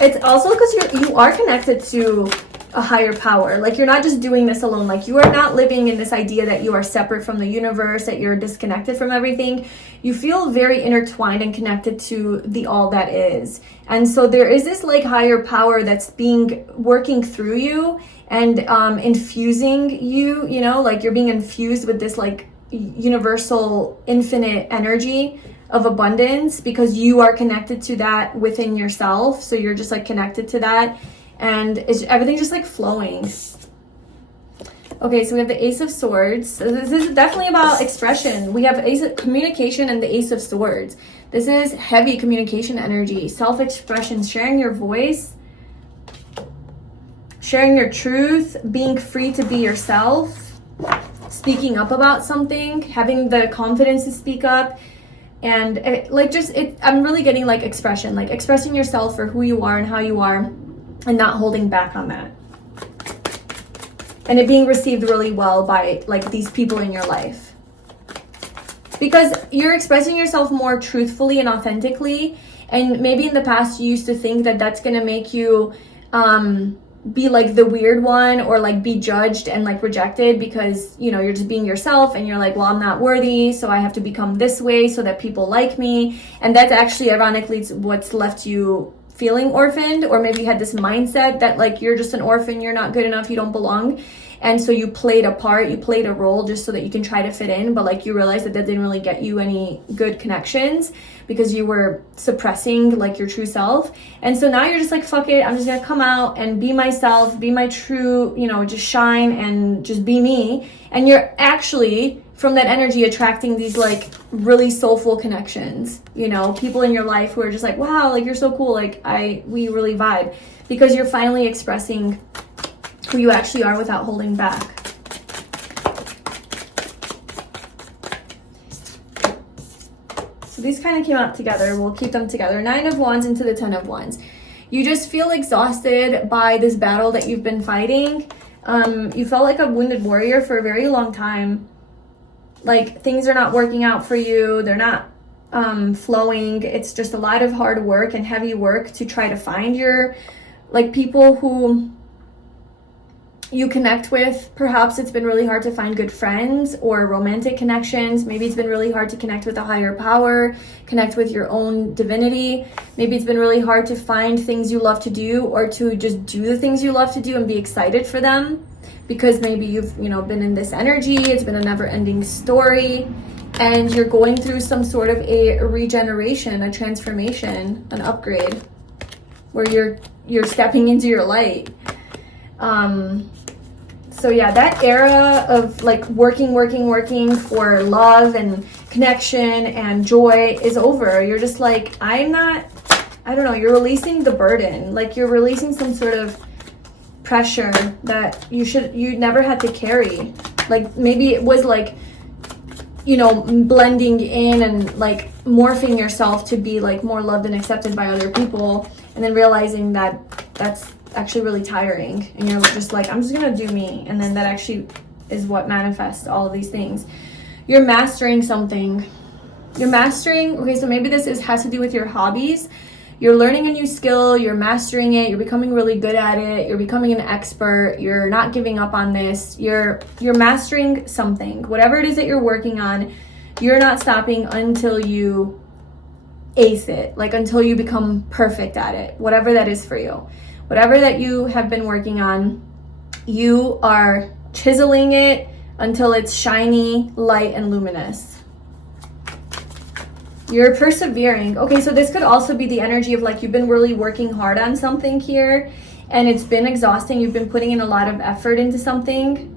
It's also because you are connected to a higher power. Like you're not just doing this alone. Like you are not living in this idea that you are separate from the universe, that you're disconnected from everything. You feel very intertwined and connected to the all that is. And so there is this like higher power that's working through you and infusing you, like you're being infused with this like universal infinite energy of abundance, because you are connected to that within yourself. So you're just like connected to that, and everything's just like flowing. Okay, so we have the Ace of Swords. So this is definitely about expression. We have Ace of Communication and the Ace of Swords. This is heavy communication energy, self-expression, sharing your voice, sharing your truth, being free to be yourself, speaking up about something, having the confidence to speak up. And I'm really getting like expression, like expressing yourself for who you are and how you are, and not holding back on that. And it being received really well by like these people in your life. Because you're expressing yourself more truthfully and authentically. And maybe in the past you used to think that that's going to make you be like the weird one or like be judged and like rejected because, you know, you're just being yourself and you're like, well, I'm not worthy, so I have to become this way so that people like me. And that's actually ironically what's left you feeling orphaned, or maybe you had this mindset that like you're just an orphan, you're not good enough, you don't belong. And so you played a part, you played a role just so that you can try to fit in, but like you realized that didn't really get you any good connections because you were suppressing like your true self. And so now you're just like, fuck it, I'm just gonna come out and be myself, be my true, you know, just shine and just be me. And you're actually, from that energy, attracting these like really soulful connections, you know, people in your life who are just like, wow, like you're so cool, like we really vibe, because you're finally expressing who you actually are without holding back. So these kind of came out together. We'll keep them together. 9 of Wands into the 10 of Wands. You just feel exhausted by this battle that you've been fighting. You felt like a wounded warrior for a very long time. Like things are not working out for you. They're not flowing. It's just a lot of hard work and heavy work to try to find your like people who you connect with. Perhaps it's been really hard to find good friends or romantic connections. Maybe it's been really hard to connect with a higher power, connect with your own divinity. Maybe it's been really hard to find things you love to do, or to just do the things you love to do and be excited for them, because maybe you've, you know, been in this energy. It's been a never-ending story, and you're going through some sort of a regeneration, a transformation, an upgrade, where you're stepping into your light. So yeah, that era of like working for love and connection and joy is over. You're just like, I don't know, you're releasing the burden. Like you're releasing some sort of pressure that you never had to carry. Like maybe it was like, you know, blending in and like morphing yourself to be like more loved and accepted by other people, and then realizing that that's actually really tiring, and you're just like, I'm just gonna do me, and then that actually is what manifests all of these things. You're mastering something. Okay, so maybe this has to do with your hobbies. You're learning a new skill, you're mastering it, you're becoming really good at it, you're becoming an expert, you're not giving up on this, you're mastering something. Whatever it is that you're working on, you're not stopping until you ace it, like until you become perfect at it, whatever that is for you. Whatever that you have been working on, you are chiseling it until it's shiny, light, and luminous. You're persevering. Okay, so this could also be the energy of like you've been really working hard on something here, and it's been exhausting. You've been putting in a lot of effort into something,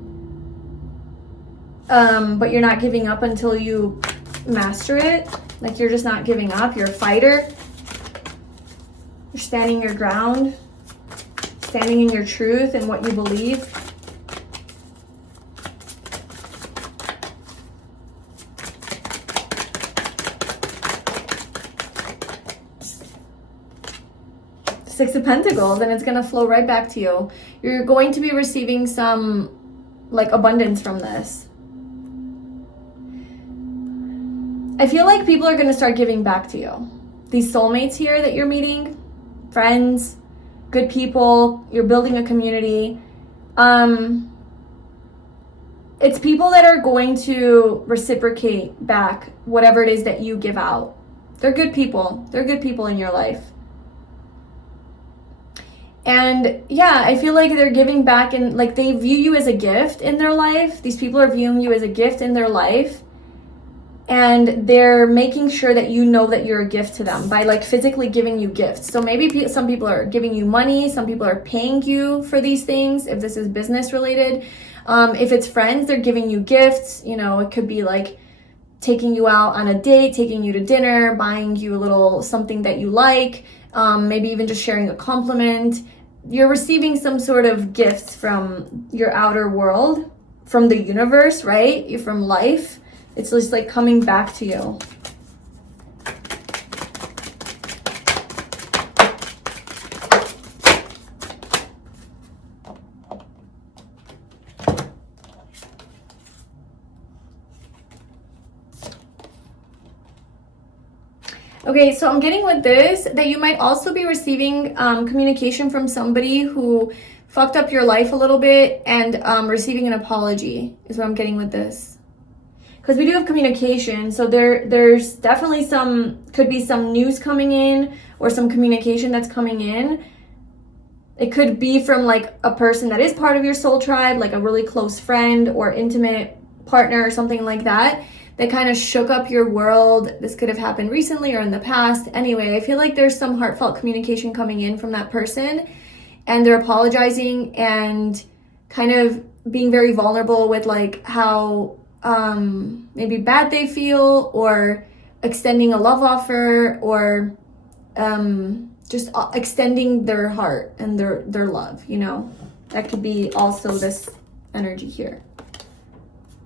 but you're not giving up until you master it. Like you're just not giving up. You're a fighter. You're standing your ground. Standing in your truth and what you believe. Six of Pentacles, and it's going to flow right back to you. You're going to be receiving some like abundance from this. I feel like people are going to start giving back to you. These soulmates here that you're meeting, friends, good people, you're building a community. It's people that are going to reciprocate back whatever it is that you give out. They're good people. They're good people in your life. And yeah, I feel like they're giving back, and like they view you as a gift in their life. These people are viewing you as a gift in their life. And they're making sure that you know that you're a gift to them by like physically giving you gifts. So maybe some people are giving you money, some people are paying you for these things, if this is business related. If it's friends, they're giving you gifts. You know, it could be like taking you out on a date, taking you to dinner, buying you a little something that you like, maybe even just sharing a compliment. You're receiving some sort of gifts from your outer world, from the universe, right? From life. It's just like coming back to you. Okay, so I'm getting with this that you might also be receiving communication from somebody who fucked up your life a little bit, and receiving an apology is what I'm getting with this. Because we do have communication, so there's definitely could be some news coming in or some communication that's coming in. It could be from like a person that is part of your soul tribe, like a really close friend or intimate partner or something like that kind of shook up your world. This could have happened recently or in the past. Anyway, I feel like there's some heartfelt communication coming in from that person, and they're apologizing and kind of being very vulnerable with like how maybe bad they feel, or extending a love offer, or just extending their heart and their love, you know. That could be also this energy here.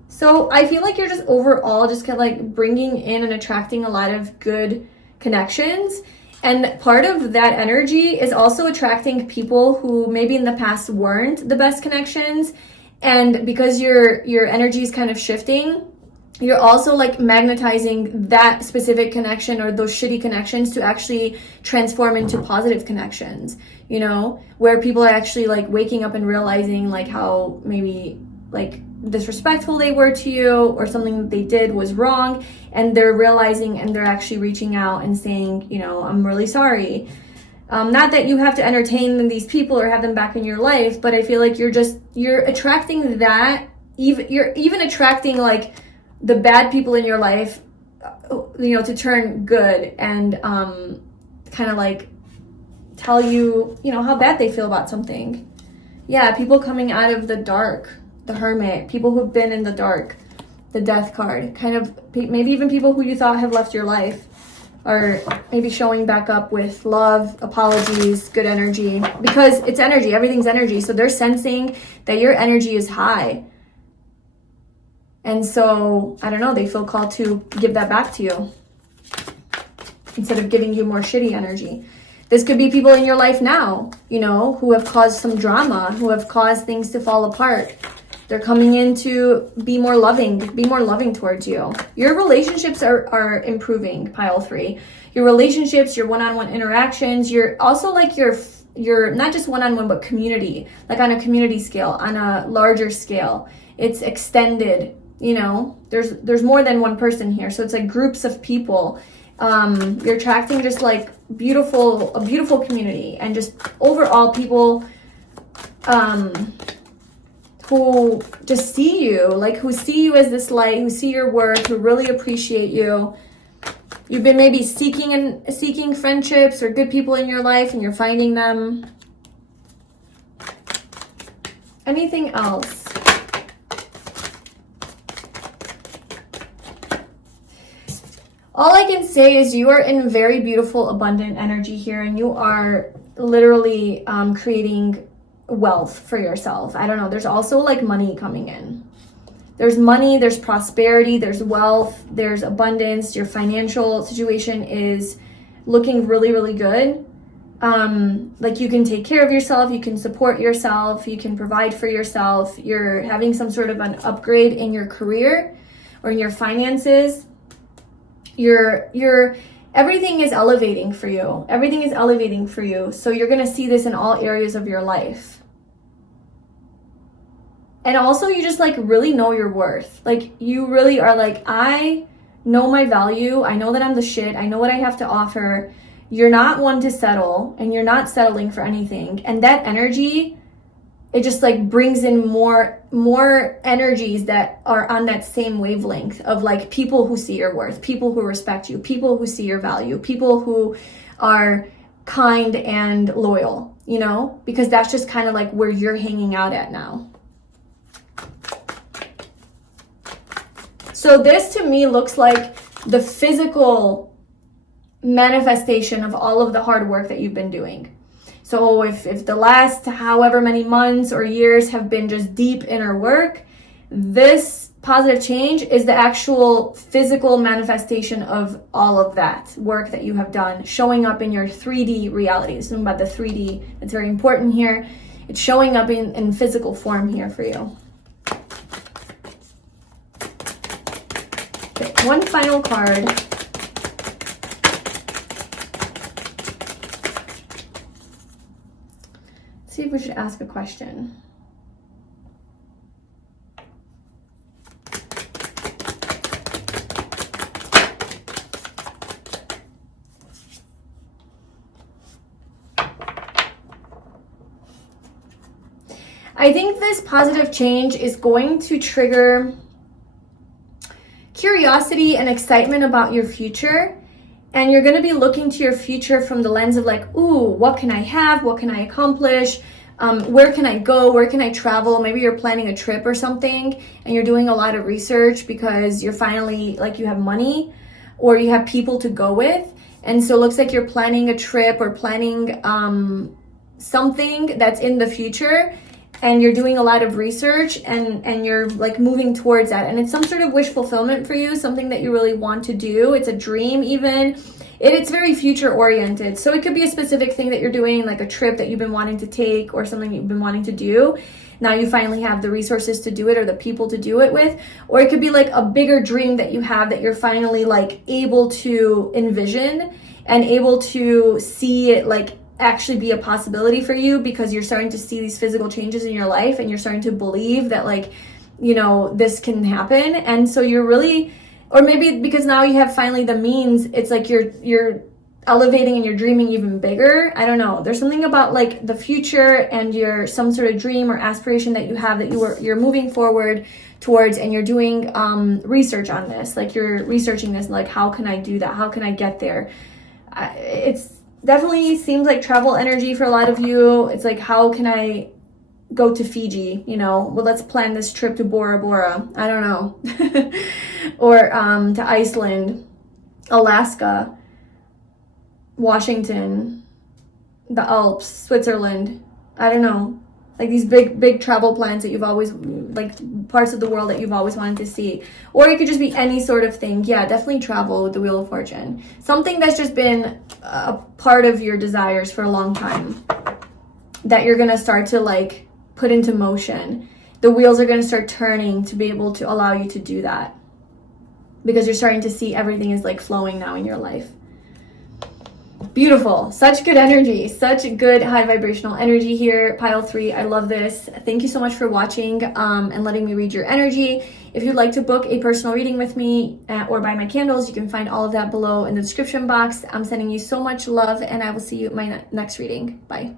So I feel like you're just overall just kind of like bringing in and attracting a lot of good connections. And part of that energy is also attracting people who maybe in the past weren't the best connections. And because your energy is kind of shifting, you're also like magnetizing that specific connection or those shitty connections to actually transform into positive connections, you know, where people are actually like waking up and realizing like how maybe like disrespectful they were to you, or something that they did was wrong, and they're realizing and they're actually reaching out and saying, you know, I'm really sorry. Not that you have to entertain these people or have them back in your life, but I feel like you're attracting that, you're even attracting like the bad people in your life, you know, to turn good and kind of like tell you, you know, how bad they feel about something. Yeah, people coming out of the dark, the Hermit, people who've been in the dark, the Death card, kind of maybe even people who you thought have left your life, or maybe showing back up with love, apologies, good energy, because it's energy, everything's energy. So they're sensing that your energy is high. And so, I don't know, they feel called to give that back to you instead of giving you more shitty energy. This could be people in your life now, you know, who have caused some drama, who have caused things to fall apart. They're coming in to be more loving towards you. Your relationships are improving, pile 3. Your relationships, your one-on-one interactions, you're also like your not just one-on-one, but community, like on a community scale, on a larger scale. It's extended, you know, there's more than one person here. So it's like groups of people. You're attracting just like a beautiful community, and just overall people, who just see you, like who see you as this light, who see your worth, who really appreciate you. You've been maybe seeking friendships or good people in your life, and you're finding them. Anything else? All I can say is you are in very beautiful, abundant energy here, and you are literally creating wealth for yourself. I don't know. There's also like money coming in. There's money, there's prosperity, there's wealth, there's abundance. Your financial situation is looking really, really good. Like you can take care of yourself, you can support yourself, you can provide for yourself. You're having some sort of an upgrade in your career or in your finances. Everything is elevating for you. Everything is elevating for you. So you're going to see this in all areas of your life. And also you just like really know your worth. Like you really are like, I know my value. I know that I'm the shit. I know what I have to offer. You're not one to settle, and you're not settling for anything. And that energy, it just like brings in more energies that are on that same wavelength of like people who see your worth, people who respect you, people who see your value, people who are kind and loyal, you know, because that's just kind of like where you're hanging out at now. So this to me looks like the physical manifestation of all of the hard work that you've been doing. So if the last however many months or years have been just deep inner work, this positive change is the actual physical manifestation of all of that work that you have done, showing up in your 3D reality. This is about the 3D. It's very important here. It's showing up in physical form here for you. Okay, one final card. See see if we should ask a question. I think this positive change is going to trigger curiosity and excitement about your future. And you're going to be looking to your future from the lens of like, ooh, what can I have? What can I accomplish? Where can I go? Where can I travel? Maybe you're planning a trip or something and you're doing a lot of research because you're finally like you have money or you have people to go with. And so it looks like you're planning a trip or planning something that's in the future. And you're doing a lot of research and you're like moving towards that. And it's some sort of wish fulfillment for you, something that you really want to do. It's a dream even. It's very future oriented. So it could be a specific thing that you're doing, like a trip that you've been wanting to take or something you've been wanting to do. Now you finally have the resources to do it or the people to do it with. Or it could be like a bigger dream that you have that you're finally like able to envision and able to see it like actually be a possibility for you because you're starting to see these physical changes in your life and you're starting to believe that like, you know, this can happen. And so you're really, or maybe because now you have finally the means, it's like you're elevating and you're dreaming even bigger. I don't know. There's something about like the future and your some sort of dream or aspiration that you have that you're moving forward towards, and you're doing research on this. Like you're researching this, like how can I do that? How can I get there? It's definitely seems like travel energy for a lot of you. It's like, how can I go to Fiji? You know, well, let's plan this trip to Bora Bora. I don't know. Or to Iceland, Alaska, Washington, the Alps, Switzerland. I don't know. Like these big travel plans that you've always, like parts of the world that you've always wanted to see. Or it could just be any sort of thing. Yeah, definitely travel with the Wheel of Fortune. Something that's just been a part of your desires for a long time that you're going to start to like put into motion. The wheels are going to start turning to be able to allow you to do that. Because you're starting to see everything is like flowing now in your life. Beautiful. Such good energy. Such good high vibrational energy here. Pile 3. I love this. Thank you so much for watching and letting me read your energy. If you'd like to book a personal reading with me or buy my candles, you can find all of that below in the description box. I'm sending you so much love and I will see you at my next reading. Bye.